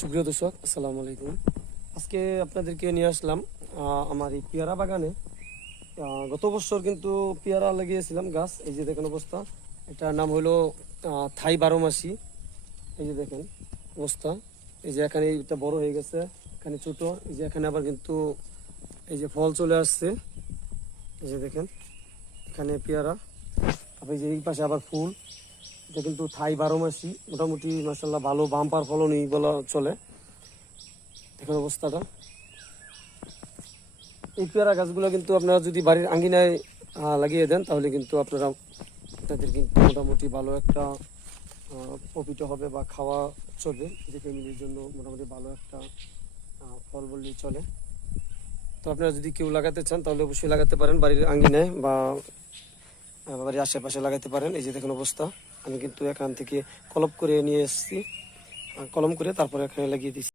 সুপ্রিয় দর্শক, আসসালামু আলাইকুম। আজকে আপনাদেরকে নিয়ে আসলাম আমার এই পেয়ারা বাগানে। গত বছর কিন্তু পেয়ারা লাগিয়েছিলাম গাছ, এই যে দেখেন অবস্থা। এটার নাম হলো থাই 12 মাসি। এই যে দেখেন অবস্থা। এই যে এখানে এটা বড় হয়ে গেছে, এখানে ছোট, এই যে এখানে আবার কিন্তু এই যে ফল চলে আসছে। এই যে দেখেন এখানে পেয়ারা, তারপরে এই যে এই পাশে আবার ফুল। এটা কিন্তু থাই 12 মাসি, মোটামুটি মাসাল্লাহ ভালো বাম্পার ফলনই বলা চলে। দেখেন অবস্থাটা। এই পেয়ারা গাছগুলো কিন্তু আপনারা যদি বাড়ির আঙ্গিনায় লাগিয়ে দেন তাহলে কিন্তু আপনাদের কিন্তু মোটামুটি ভালো একটা প্রফিটও হবে বা খাওয়া চলবে, যে ফ্যামিলির জন্য মোটামুটি ভালো একটা ফল বললেই চলে। তো আপনারা যদি কেউ লাগাতে চান তাহলে অবশ্যই লাগাতে পারেন বাড়ির আঙ্গিনায় বা বাড়ির আশেপাশে লাগাতে পারেন। এই যে দেখেন অবস্থা, আমি কিন্তু এখান থেকে কলম করে নিয়ে এসেছি, কলম করে তারপরে এখানে লাগিয়ে দিচ্ছি।